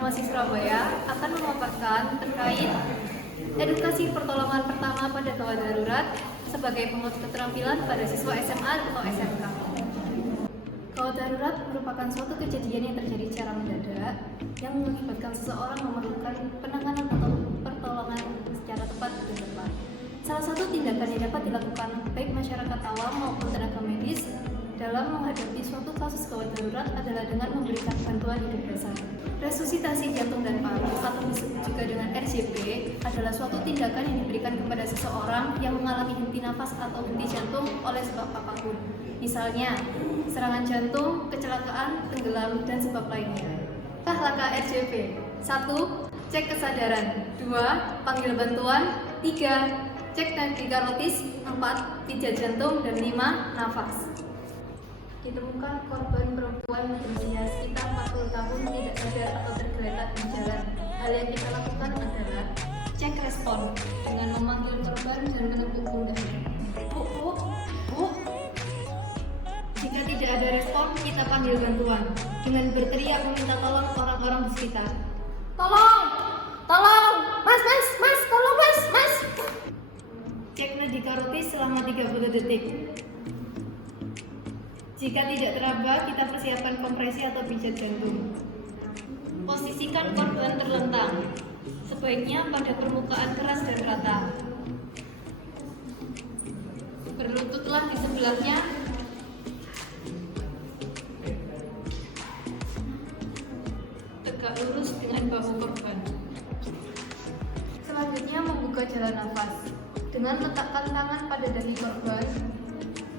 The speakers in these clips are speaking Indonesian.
Farmasi Surabaya akan memaparkan terkait edukasi pertolongan pertama pada gawat darurat sebagai penguat keterampilan pada siswa SMA atau SMK. Gawat darurat merupakan suatu kejadian yang terjadi secara mendadak yang mengakibatkan seseorang memerlukan penanganan atau pertolongan secara tepat dan cepat. Salah satu tindakan yang dapat dilakukan baik masyarakat awam maupun tenaga medis dalam menghadapi suatu kasus gawat darurat adalah dengan memberikan bantuan hidup dasar. Resusitasi jantung dan paru atau disebut juga dengan RJP adalah suatu tindakan yang diberikan kepada seseorang yang mengalami henti nafas atau henti jantung oleh sebab apapun. Misalnya, serangan jantung, kecelakaan, tenggelam, dan sebab lainnya. Langkah RJP: 1. Cek kesadaran. 2. Panggil bantuan. 3. Cek nadikarotis. 4. Pijat jantung. Dan 5. Nafas. Ditemukan korban perempuan berusia sekitar 40 tahun tidak sadar atau tergeletak di jalan. Hal yang kita lakukan adalah cek respon dengan memanggil korban dan menepuk pundaknya. Bu. Jika tidak ada respon, kita panggil bantuan dengan berteriak meminta tolong orang-orang di sekitar. Tolong, mas, tolong mas. Cek nadikarotis selama 30 detik. Jika tidak teraba, kita persiapkan kompresi atau pijat jantung. Posisikan korban terlentang, sebaiknya pada permukaan keras dan rata. Berlututlah di sebelahnya. Tegak lurus dengan bahu korban. Selanjutnya membuka jalan nafas dengan letakkan tangan pada dahi korban.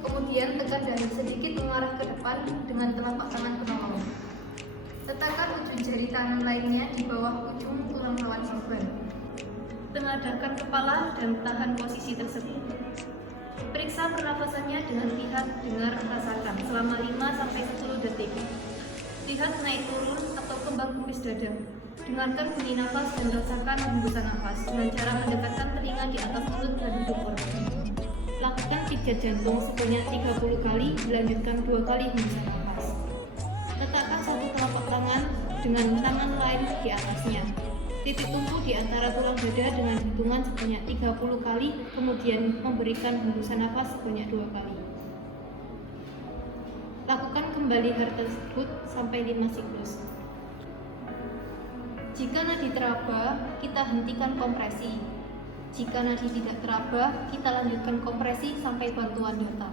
Kemudian tekan dahi sedikit mengarah ke depan dengan telapak tangan penolong. Letakkan ujung jari tangan lainnya di bawah ujung tulang rawan korban. Tengadahkan kepala dan tahan posisi tersebut. Periksa pernafasannya dengan lihat, dengar, rasakan selama 5-10 detik. Lihat naik turun atau kembang kempis dada. Dengarkan bunyi nafas dan rasakan hembusan nafas dengan cara mendekatkan telinga di atas mulut dan hidung korban. Lakukan pijat jantung sebanyak 30 kali, dilanjutkan 2 kali hembusan nafas. Letakkan satu telapak tangan dengan tangan lain di atasnya. Titik tumpu di antara tulang dada dengan hitungan sebanyak 30 kali, kemudian memberikan hembusan nafas sebanyak 2 kali. Lakukan kembali hal tersebut sampai 5 siklus. Jika nadi teraba, kita hentikan kompresi. Jika nadi tidak teraba, kita lanjutkan kompresi sampai bantuan datang.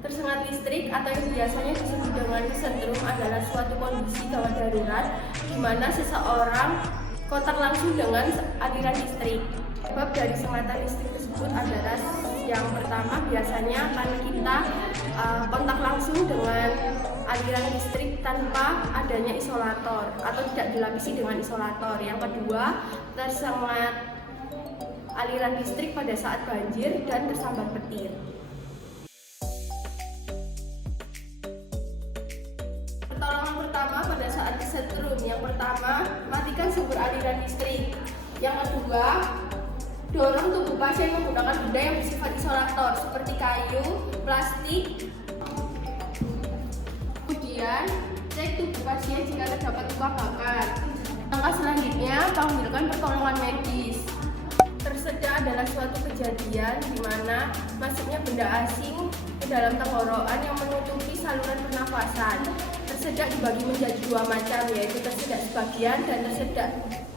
Tersengat listrik atau yang biasanya disebut dengan setrum adalah suatu kondisi gawat darurat di mana seseorang kontak langsung dengan aliran listrik. Sebab dari sengatan listrik tersebut adalah yang pertama biasanya karena kita kontak langsung dengan aliran listrik tanpa adanya isolator atau tidak dilapisi dengan isolator. Yang kedua, tersengat aliran listrik pada saat banjir dan tersambar petir. Pertolongan pertama pada saat kesetrum. Yang pertama, matikan sumber aliran listrik. Yang kedua, dorong tubuh pasien menggunakan benda yang bersifat isolator seperti kayu, plastik. Kemudian, cek tubuh pasien jika terdapat luka bakar. Langkah selanjutnya, panggilkan pertolongan medis. Tersedak adalah suatu kejadian di mana masuknya benda asing ke dalam tenggorokan yang menutupi saluran pernafasan. Tersedak dibagi menjadi 2 macam, yaitu tersedak sebagian dan tersedak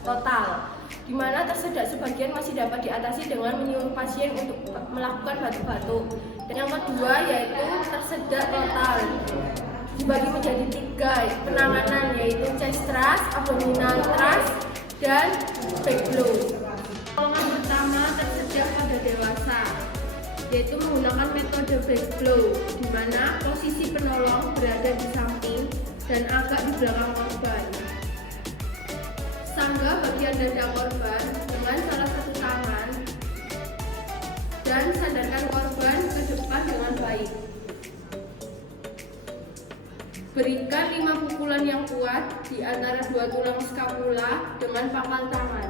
total. Di mana tersedak sebagian masih dapat diatasi dengan menyuruh pasien untuk melakukan batuk-batuk. Dan yang kedua yaitu tersedak total. Dibagi menjadi 3 penanganan, yaitu chest thrust, abdominal thrust, dan back blow. Pertolongan pertama tersedak pada dewasa, yaitu menggunakan metode back blow, di mana posisi penolong berada di samping dan agak di belakang korban. Sanggah bagian dada korban dengan salah satu tangan dan sandarkan korban ke depan dengan baik. Berikan 5 pukulan yang kuat di antara 2 tulang skapula dengan pangkal tangan.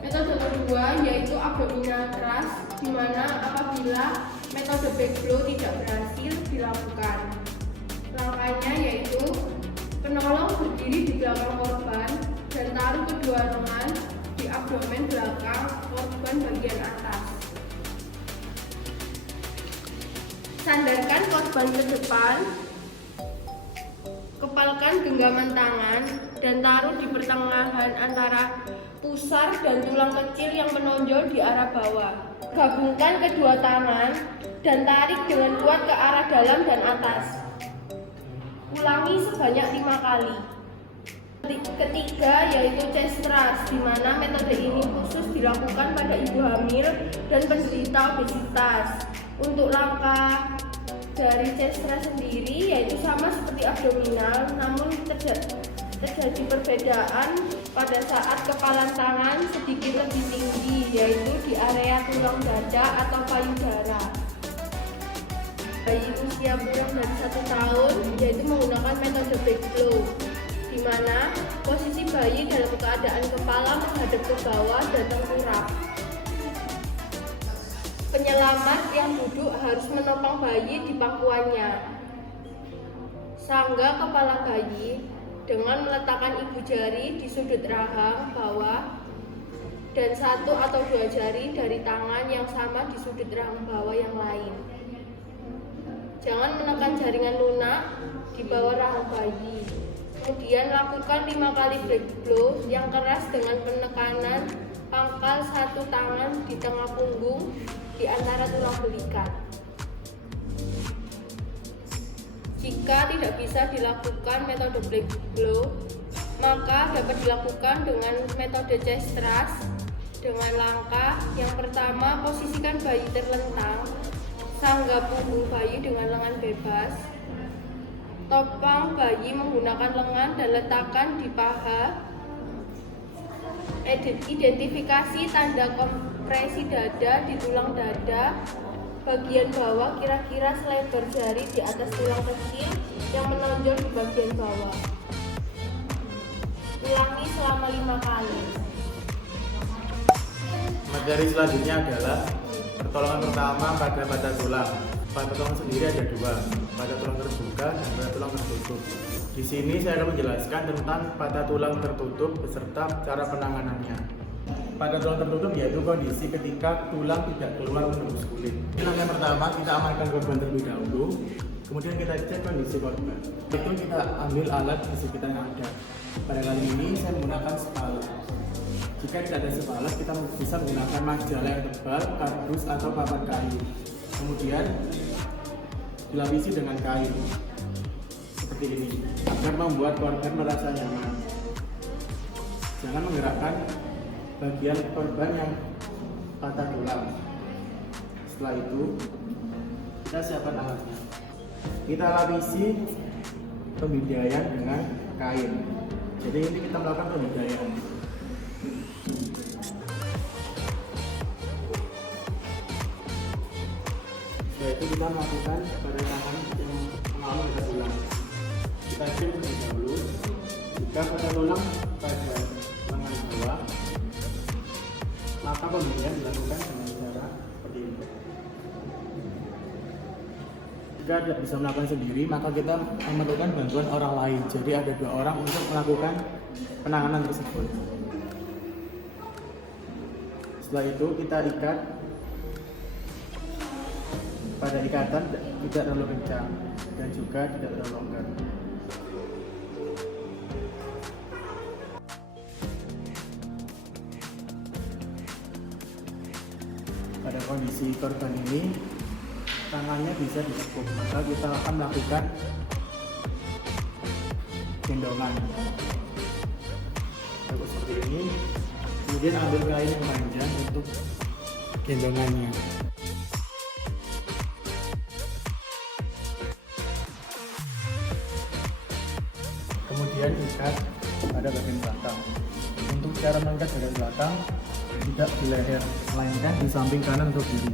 Metode kedua yaitu abdominal thrust, di mana apabila metode back blow tidak berhasil dilakukan. langkahnya yaitu penolong berdiri di belakang korban dan taruh kedua lengan di abdomen belakang korban bagian atas. Sandarkan korban ke depan, kepalkan genggaman tangan dan taruh di pertengahan antara pusar dan tulang kecil yang menonjol di arah bawah. Gabungkan kedua tangan dan tarik dengan kuat ke arah dalam dan atas. Ulangi sebanyak 5 kali. Ketiga yaitu chest thrust, di mana metode ini khusus dilakukan pada ibu hamil dan penderita obesitas. Untuk langkah dari chest thrust sendiri yaitu sama seperti abdominal, namun terjadi perbedaan pada saat kepalan tangan sedikit lebih tinggi, yaitu di area tulang dada atau payudara. Bayi usia kurang dari 1 tahun yaitu menggunakan metode back blow, di mana posisi bayi dalam keadaan kepala menghadap ke bawah dan tengkurap. Penyelamat yang duduk harus menopang bayi di pangkuannya. Sanggah kepala bayi dengan meletakkan ibu jari di sudut rahang bawah dan 1 atau 2 jari dari tangan yang sama di sudut rahang bawah yang lain. Jangan menekan jaringan lunak di bawah rahang bayi. Kemudian lakukan 5 kali back blow yang keras dengan penekanan pangkal 1 tangan di tengah punggung di antara tulang belikat. Jika tidak bisa dilakukan metode back blow, maka dapat dilakukan dengan metode chest thrust. Dengan langkah yang pertama, posisikan bayi terlentang, sanggah punggung bayi dengan lengan bebas, topang bayi menggunakan lengan dan letakkan di paha. Identifikasi tanda kompresi dada di tulang dada bagian bawah kira-kira selebar jari di atas tulang kecil yang menonjol di bagian bawah. Ulangi selama 5 kali. Materi selanjutnya adalah pertolongan pertama pada tulang. Pada tulang sendiri ada 2, pada tulang terbuka dan pada tulang tertutup. Di sini saya akan menjelaskan tentang pada tulang tertutup beserta cara penanganannya. Pada tulang tertutup yaitu kondisi ketika tulang tidak keluar menembus kulit. Yang pertama, kita amankan korban terlebih dahulu, kemudian kita cek kondisi korban. Itu kita ambil alat di sekitar yang ada. Pada kali ini saya menggunakan spalet. Jika tidak ada spalet, kita bisa menggunakan majalah yang tebal, kardus atau papan kayu. Kemudian dilapisi dengan kain seperti ini agar membuat korban merasa nyaman. Jangan menggerakkan bagian korban yang patah tulang. Setelah itu kita siapkan alatnya. Kita lapisi pembidaian dengan kain. Jadi ini kita melakukan pembidaian. Setelah itu kita melakukan perekangan yang mengawal pada tulang. Kita cek terlebih dahulu. Jika pada tulang pada lengan bawah, maka pembidaian dilakukan dengan cara seperti ini. Jika tidak bisa melakukan sendiri, maka kita memerlukan bantuan orang lain. Jadi ada 2 orang untuk melakukan penanganan tersebut. Setelah itu kita ikat. Pada ikatan tidak terlalu kencang dan juga tidak terlalu longgar. Pada kondisi korban ini, tangannya bisa ditekuk, maka kita akan melakukan gendongan. Seperti ini, kemudian ambil kain yang panjang untuk gendongannya. Kemudian ikat pada bagian belakang. Untuk cara mengikat bagian belakang tidak di leher, melainkan di samping kanan atau kiri.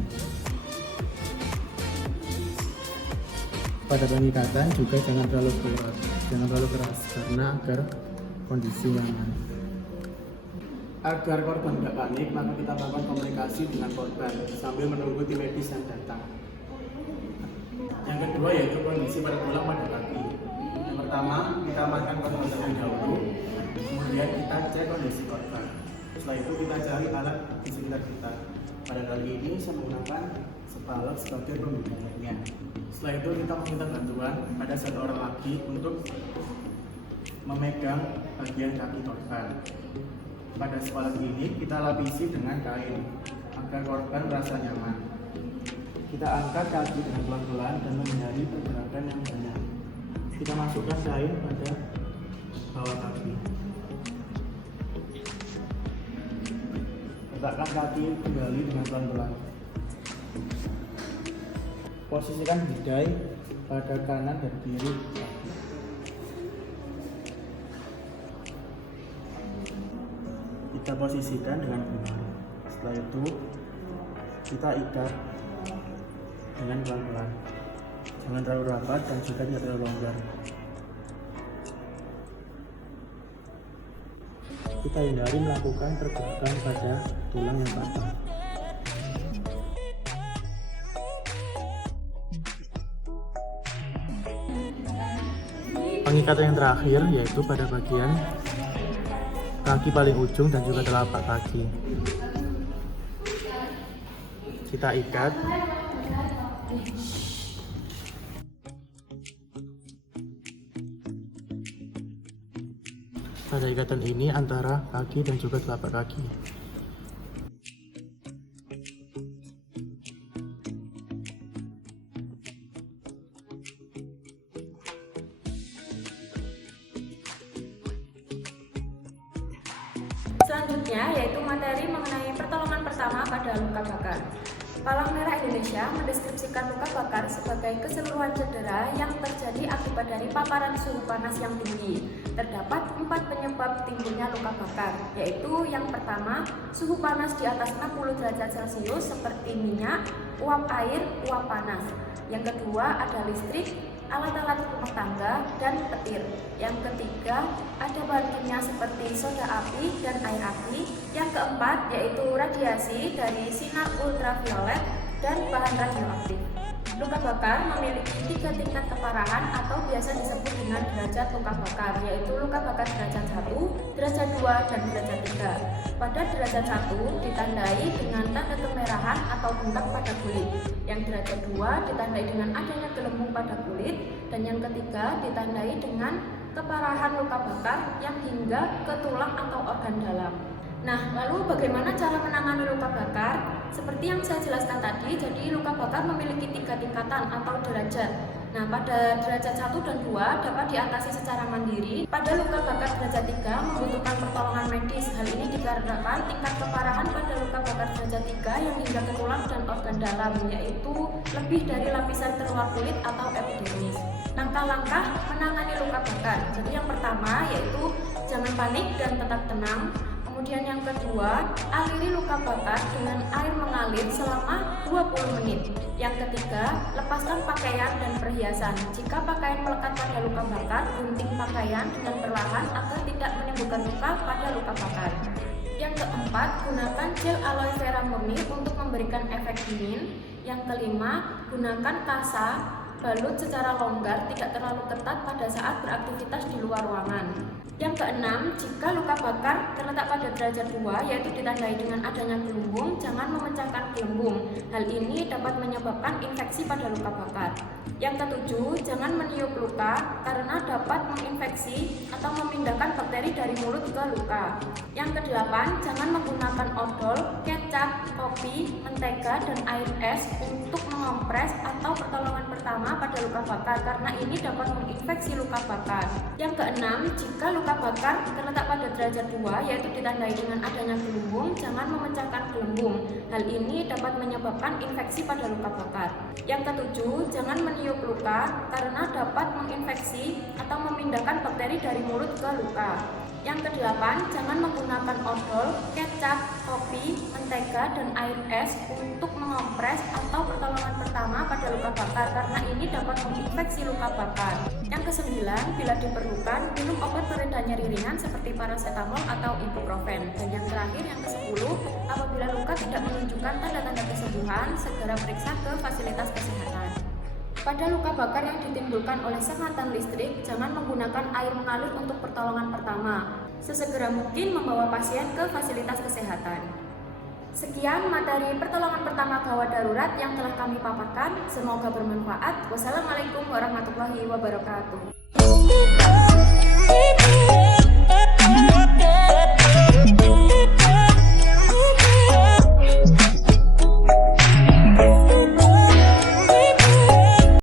Pada pengikatan juga jangan terlalu keras karena agar kondisi nyaman. Agar korban tidak panik, maka kita melakukan komunikasi dengan korban sambil menunggu tim medis yang datang. Yang kedua yaitu kondisi pada tulang pada kaki. Pertama, kita amankan kondisi terlebih dahulu, kemudian kita cek kondisi korban. Setelah itu kita cari alat di sekitar kita. Pada kali ini saya menggunakan sepalet sebagai pembedanya. Setelah itu kita meminta bantuan pada satu orang lagi untuk memegang bagian kaki korban. Pada sepalet ini kita lapisi dengan kain agar korban merasa nyaman. Kita angkat kaki dengan pelan-pelan dan menghindari pergerakan yang banyak. Kita masukkan kain pada bawah kaki. Letakkan kaki kembali dengan pelan-pelan. Posisikan bidai pada kanan dan kiri. Kita posisikan dengan benar. Setelah itu kita ikat dengan pelan-pelan. Jangan terlalu rapat dan juga tidak terlalu longgar. Kita hindari melakukan pergerakan pada tulang yang patah. Pengikatan yang terakhir yaitu pada bagian kaki paling ujung dan juga telapak kaki. Kita ikat. Pada ikatan ini antara kaki dan juga telapak kaki. Selanjutnya yaitu materi mengenai pertolongan pertama pada luka bakar. Palang Merah Indonesia mendeskripsikan luka bakar sebagai keseluruhan cedera yang terjadi akibat dari paparan suhu panas yang tinggi. Terdapat 4 penyebab timbulnya luka bakar, yaitu yang pertama, suhu panas di atas 60 derajat Celcius seperti minyak, uap air, uap panas. Yang kedua ada listrik, alat-alat rumah tangga, dan petir. Yang ketiga, ada bahan kimia seperti soda api dan air api. Yang keempat, yaitu radiasi dari sinar ultraviolet dan bahan radioaktif. Luka bakar memiliki 3 tingkat keparahan atau biasa disebut dengan derajat luka bakar, yaitu luka bakar derajat 1, derajat 2, dan derajat 3. Pada derajat 1 ditandai dengan tanda kemerahan atau bengkak pada kulit. Yang derajat 2 ditandai dengan adanya gelembung pada kulit, dan yang ketiga ditandai dengan keparahan luka bakar yang hingga ke tulang atau organ dalam. Nah, lalu bagaimana cara menangani luka bakar? Seperti yang saya jelaskan tadi, jadi luka bakar memiliki 3 tingkatan atau derajat. Nah, pada derajat 1 dan 2 dapat diatasi secara mandiri. Pada luka bakar derajat 3 membutuhkan pertolongan medis. Hal ini dikarenakan tingkat keparahan pada luka bakar derajat 3 yang hingga ke tulang dan organ dalam, yaitu lebih dari lapisan terluar kulit atau epidermis. Langkah-langkah menangani luka bakar. Jadi yang pertama yaitu jangan panik dan tetap tenang. Kemudian yang kedua, aliri luka bakar dengan air mengalir selama 20 menit. Yang ketiga, lepaskan pakaian dan perhiasan. Jika pakaian melekat pada luka bakar, gunting pakaian dengan perlahan agar tidak menimbulkan luka pada luka bakar. Yang keempat, gunakan gel aloe vera murni untuk memberikan efek dingin. Yang kelima, gunakan kasa, balut secara longgar, tidak terlalu ketat pada saat beraktivitas di luar ruangan. Yang keenam, jika luka bakar terletak pada derajat 2, yaitu ditandai dengan adanya gelembung, jangan memecahkan gelembung. Hal ini dapat menyebabkan infeksi pada luka bakar. Yang ketujuh, jangan meniup luka karena dapat menginfeksi atau memindahkan bakteri dari mulut ke luka. Yang kedelapan, jangan menggunakan odol, kecap, kopi, mentega, dan air es untuk mengompres atau pertolongan pertama pada luka bakar karena ini dapat menginfeksi luka bakar. Yang keenam, jika luka bakar terletak pada derajat 2, yaitu ditandai dengan adanya gelembung, jangan memecahkan gelembung. Hal ini dapat menyebabkan infeksi pada luka bakar. Yang ketujuh, jangan meniup luka karena dapat menginfeksi atau memindahkan bakteri dari mulut ke luka. Yang kedelapan, jangan menggunakan odol, kecap, kopi, mentega, dan air es untuk mengompres atau pertolongan pertama pada luka bakar karena ini dapat menginfeksi luka bakar. Yang kesembilan, bila diperlukan, minum obat pereda nyeri ringan seperti paracetamol atau ibuprofen. Dan yang terakhir, yang ke-10, apabila luka tidak menunjukkan tanda-tanda kesembuhan, segera periksa ke fasilitas kesehatan. Pada luka bakar yang ditimbulkan oleh sengatan listrik, jangan menggunakan air mengalir untuk pertolongan pertama. Sesegera mungkin membawa pasien ke fasilitas kesehatan. Sekian materi pertolongan pertama gawat darurat yang telah kami paparkan. Semoga bermanfaat. Wassalamualaikum warahmatullahi wabarakatuh.